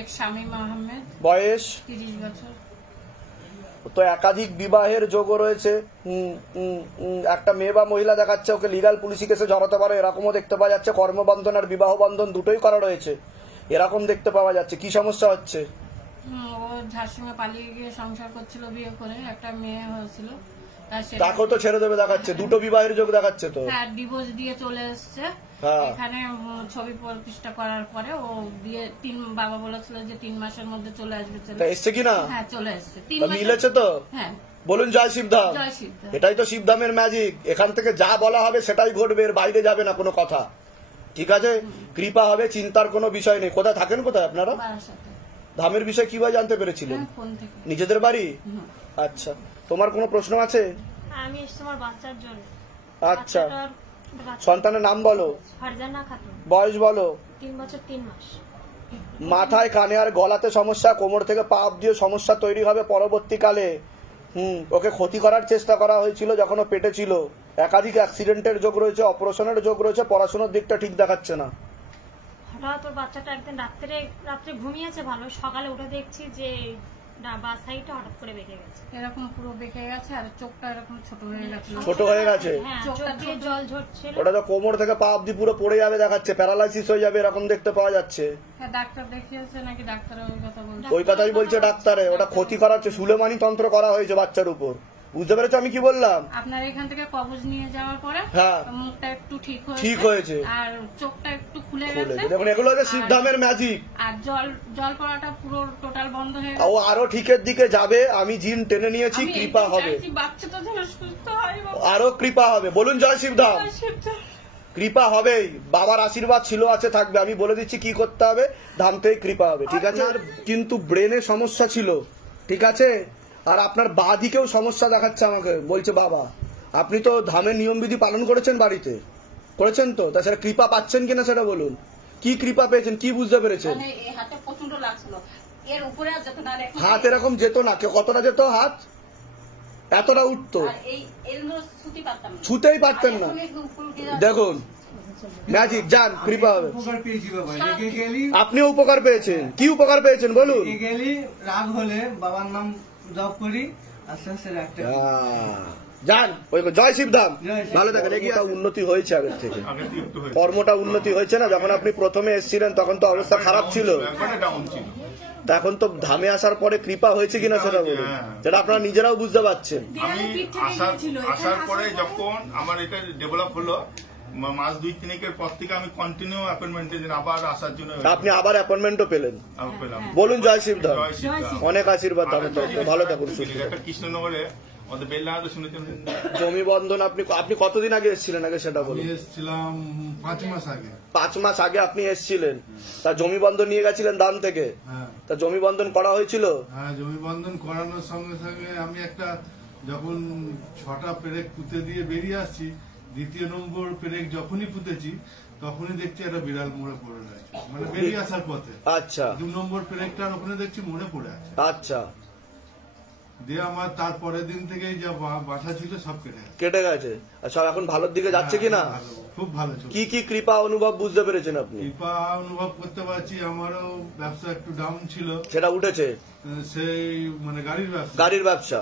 শেখ শামীম আহমেদ, বয়স 30 বছর। তো একাধিক বিবাহের যোগও রয়েছে। একটা মেয়ে বা মহিলা দেখাচ্ছে, ওকে লিগাল পুলিশি কেসে জড়াতে পারে, এরকমও দেখতে পাওয়া যাচ্ছে। কর্মবন্ধন আর বিবাহ বন্ধন দুটোই করা রয়েছে, এরকম দেখতে পাওয়া যাচ্ছে। কি সমস্যা হচ্ছে? ও ঝাড়সিংহে পালিয়ে গিয়ে সংসার করছিল, বিয়ে করে একটা মেয়ে হয়েছিল, তাকেও তো ছেড়ে দেবে দেখাচ্ছে। দুটো বিবাহের যোগ দেখাচ্ছে তো। হ্যাঁ, ডিভোর্স দিয়ে চলে এসছে। এখানে ছবি প্রতিষ্ঠা করার পরে ও দিয়ে বাবা বলেছিল যে 3 মাসের মধ্যে চলে আসবে। এসছে কিনা? হ্যাঁ, চলে এসছে। 3 মাস মিলেছে তো? হ্যাঁ। বলুন জয় শিবধাম। জয় শিবধাম। এটাই তো শিবধামের ম্যাজিক। এখান থেকে যা বলা হবে সেটাই ঘটবে, এর বাইরে যাবে না কোনো কথা। ঠিক আছে, কৃপা হবে, চিন্তার কোনো বিষয় নেই। কোথায় থাকেন, কোথায় আপনারা? ধামের বিষয় কিভাবে জানতে পেরেছিলেন? নিজেদের বাড়ি? আচ্ছা, তোমার কোনো প্রশ্ন আছে? আমি এসেছি আমার বাচ্চার জন্য। আচ্ছা, সন্তানের নাম বলো। ফারজানা খাতুন। বয়স বলো। 3 বছর 3 মাস। মাথায়, কানে আর গলাতে সমস্যা, কোমর থেকে পা অব্দি সমস্যা তৈরি হবে পরবর্তীকালে। ওকে ক্ষতি করার চেষ্টা করা হয়েছিল যখন ও পেটে ছিল। একাধিক অ্যাক্সিডেন্টের যোগ রয়েছে, অপারেশনের যোগ রয়েছে, পড়াশোনার দিকটা ঠিক দেখাচ্ছে না। হঠাৎ ওর বাচ্চাটা একদিন রাত্রে ঘুমিয়েছে ভালো, সকালে উঠে দেখছি যে বা সাইডটা হঠাৎ করে বেঁকে গেছে, এরকম পুরো বেঁকে গেছে, আর চোখটা এরকম ছোট হয়ে গেছে। ছোট হয়ে গেছে? চোখটা দিয়ে জল ঝরছিল। ওটা তো কোমর থেকে পা অব্দি পুরো পড়ে যাবে দেখাচ্ছে, প্যারালাইসিস হয়ে যাবে এরকম দেখতে পাওয়া যাচ্ছে। হ্যাঁ, ডাক্তার দেখিয়েছে নাকি? ডাক্তার ওই কথা বলছে। ওই কথাই বলছে ডাক্তারে, ওটা ক্ষতি করার সুলেমানি তন্ত্র করা হয়েছে বাচ্চার উপর। বুঝতে পেরেছো আমি কি বললাম? আপনার এখান থেকে কবজ নিয়ে যাওয়ার পরে মুখটা একটু ঠিক হয়েছে আর চোখটা একটু খুলে গেছে। দেখুন, এগুলো হচ্ছে শিবধামের ম্যাজিক। আর জল পড়াটা পুরো টোটাল বন্ধ হয়ে গেছে। ও আরো ঠিকের দিকে যাবে, আমি জিন টেনে নিয়েছি, কৃপা হবে। বাচ্চাটা যেন সুস্থ হয়, আরো কৃপা হবে। বলুন জয় শিবধাম। কৃপা হবেই, বাবার আশীর্বাদ ছিল, আছে, থাকবে। আমি বলে দিচ্ছি কি করতে হবে, ধাম থেকে কৃপা হবে। ঠিক আছে? কিন্তু ব্রেনে সমস্যা ছিল, ঠিক আছে? আর আপনার বাঁ দিকেও সমস্যা দেখাচ্ছে আমাকে, বলছে বাবা। আপনি তো ধামের নিয়মবিধি পালন করেছেন বাড়িতে, করেছেন তো? তা সেটা কৃপা পাচ্ছেন কিনা সেটা বলুন। কি কৃপা পেয়েছেন, কি বুঝতে পেরেছেন? হাত এরকম যেত না, কতটা যেত হাত? এতটা উঠতো, ছুতেই পারতেন না। দেখুন ম্যাজিক, যান, কৃপা হবে। আপনিও উপকার পেয়েছেন। কি উপকার পেয়েছেন বলুন? রাগ হলে বাবার নাম জপ করি, আস্তে আস্তে রাগটা যান। ওই জয় শিবধাম, ভালো থাকেন। এগিয়ে উন্নতি হয়েছে আগের থেকে, কর্মটা উন্নতি হয়েছে না? যখন আপনি প্রথমে এসেছিলেন তখন তো অবস্থা খারাপ ছিল, এখন তো ধামে আসার পরে কৃপা হয়েছে কিনা সেটা বলুন, যেটা আপনারা নিজেরাও বুঝতে পারছেন। আমি আসার পরে যখন আমার এটা ডেভেলপ হলো, মাস 2-3 পর থেকে আমি কন্টিনিউ অ্যাপয়েন্টমেন্টে আবার আসার জন্য। আপনি আবার অ্যাপয়েন্টমেন্টও পেলেন? বলুন জয় শিবধাম। অনেক আশীর্বাদ, ভালো থাকুন, সুস্থ থাকুন। কৃষ্ণনগরে জমি বন্ধন আপনি কতদিন আগে এসেছিলেন আগে সেটা বলুন। এসেছিলাম 5 মাস আগে। 5 মাস আগে আপনি এসেছিলেন। তা জমি বন্ধন নিয়ে গেছিলেন দাম থেকে? তা জমি বন্ধন করা হয়েছিল? হ্যাঁ, জমি বন্ধন করানোর সঙ্গে সঙ্গে আমি একটা যখন 6টা পেরেক পুঁতে দিয়ে বেরিয়ে আসছি, 2য় নম্বর পেরেক যখনই পুঁতেছি তখনই দেখছি একটা বিড়াল মরে পড়ে রয়েছে, মানে বেরিয়ে আসার পথে। আচ্ছা। 2 নম্বর পেরেকটার ওখানে দেখছি মরে পড়ে আছে। আচ্ছা। দিয়ে আমার তারপরের দিন থেকেই যা বাসা ছিল সব কেটে গেছে। আচ্ছা, এখন ভালোর দিকে যাচ্ছে কিনা? খুব ভালো। কি কি কৃপা অনুভব বুঝতে পেরেছেন আপনি? কৃপা অনুভব করতে পারছি। আমারও ব্যবসা একটু ডাউন ছিল, সেটা উঠেছে। সেই মানে গাড়ির ব্যবসা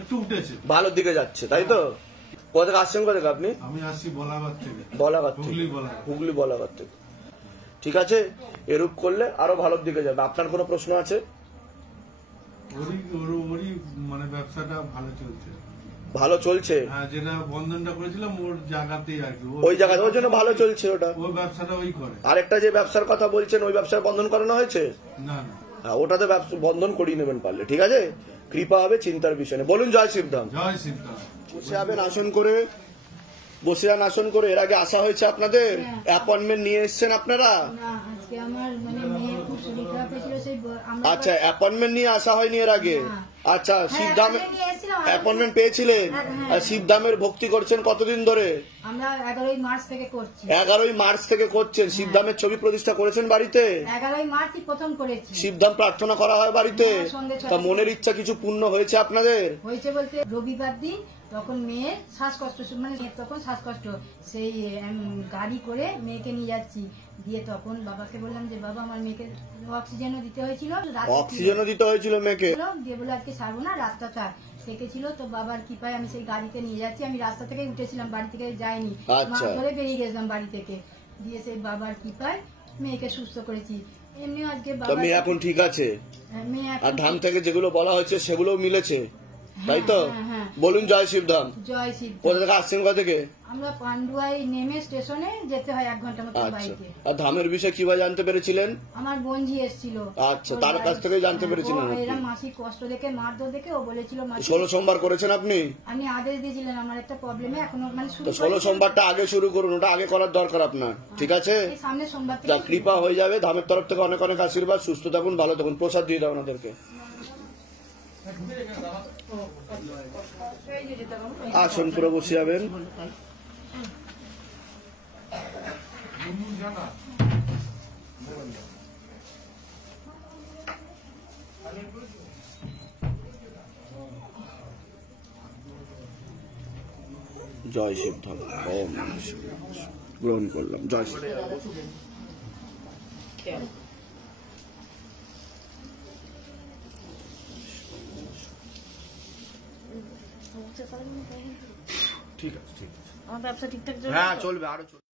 একটু উঠেছে, ভালোর দিকে যাচ্ছে, তাই তো? কোথা থেকে আসছেন? কোথা থেকে আপনি? আমি আসছি বলাঘাট থেকে। হুগলি বলাঘাট থেকে। ঠিক আছে, এরূপ করলে আরো ভালোর দিকে যাবে। আপনার কোনো প্রশ্ন আছে? মানে ব্যবসাটা ভালো চলছে। হ্যাঁ, যেটা বন্ধনটা করেছিলাম ওর জায়গাতেই আর কি, ওই জায়গাতে ওর জন্য ভালো চলছে। ওটা ওই ব্যবসাটা ওই করে। আরেকটা যে ব্যবসার কথা বলছেন, ওই ব্যবসায় বন্ধন করানো হয়েছে? না। হ্যাঁ, ওটাতে বন্ধন করিয়ে নেবেন পারলে। ঠিক আছে, কৃপা হবে, চিন্তার বিষয় নেই। বলুন জয় শিবধাম। জয় শিবধাম। বসে যাবেন আসন করে, বসে যান আসন করে। এর আগে আসা হয়েছে আপনাদের? অ্যাপয়েন্টমেন্ট নিয়ে এসছেন আপনারা? আচ্ছা, অ্যাপয়েন্টমেন্ট নিয়ে আসা হয়নি এর আগে? আচ্ছা, শিবধাম অ্যাপয়েন্টমেন্ট পেয়েছিলেন? আর শিবধামের ভক্তি করছেন কতদিন ধরে? আমরা 11ই মার্চ থেকে করছি। 11ই মার্চ থেকে করছেন। শিবধামের ছবি প্রতিষ্ঠা করেছেন বাড়িতে? 11ই মার্চই প্রথম করেছি। শিবধাম প্রার্থনা করা হয় বাড়িতে? তা মনের ইচ্ছা কিছু পূর্ণ হয়েছে আপনাদের? হয়েছে বলতে রবিবার দিন তখন মেয়ের শ্বাসকষ্ট, মানে তখন শ্বাসকষ্ট, সেই গাড়ি করে মেয়েকে নিয়ে যাচ্ছি, দিয়ে তখন বাবাকে বললাম যে বাবা আমার মেয়েকে অক্সিজেনও দিতে হয়েছিল, অক্সিজেনও দিতে হয়েছিল মেয়েকে। দিয়ে বলে আজকে ছাড়বো না, রাতটা থাক থেকেছিল। তো বাবার কৃপায় আমি সেই গাড়িতে নিয়ে যাচ্ছি, আমি রাস্তা থেকে উঠেছিলাম, বাড়ি থেকে যাইনি, আচ্ছা। মাছ ধরে বেরিয়ে গেছিলাম বাড়ি থেকে। দিয়ে সেই বাবার কৃপায় মেয়েকে সুস্থ করেছি। এমনি আজকে তো বাবা মেয়ে এখন ঠিক আছে, মেয়ে আর এখন ধাম থেকে যেগুলো বলা হচ্ছে সেগুলো মিলেছে, তাই তো? হ্যাঁ, হ্যাঁ। বলুন জয় শিবধাম। জয় শিব। কোথা থেকে আসছেন, কোথা থেকে? আমরা পান্ডুয়ায় নেমে স্টেশনে যেতে হয় 1 ঘন্টা মতো আচ্ছা, বাইকে। আর ধামের বিষয়ে কিভাবে জানতে পেরেছিলেন? আমার বোনঝি এসেছিল। আচ্ছা, তার কাছ থেকে জানতে পেরেছিলেন আপনি? এরা মাসির কষ্ট দেখে, মারধর দেখে ও বলেছিল মাসি 16 সোমবার করেছেন আপনি? আপনি আদেশ দিয়েছিলেন আমার একটা প্রবলেমে, এখনো মানে শুরু তো 16 করিনি। সোমবারটা আগে শুরু করুন, ওটা আগে করার দরকার আপনার, ঠিক আছে? এই সামনে সোমবার যা থেকে কৃপা হয়ে যাবে, ধামের তরফ থেকে অনেক অনেক আশীর্বাদ, সুস্থ থাকুন, ভালো থাকুন, প্রসাদ দিয়ে দাও ওনাদেরকে। আসুন, পুরো বসে যাবেন। জয় শিবধাম। ওম নমঃ শিবায়। গ্রহণ করলাম। জয় শিব। ঠিক আছে, ঠিক আছে। আমার ব্যবসা ঠিকঠাক হ্যাঁ, চলবে, আরো চলবে।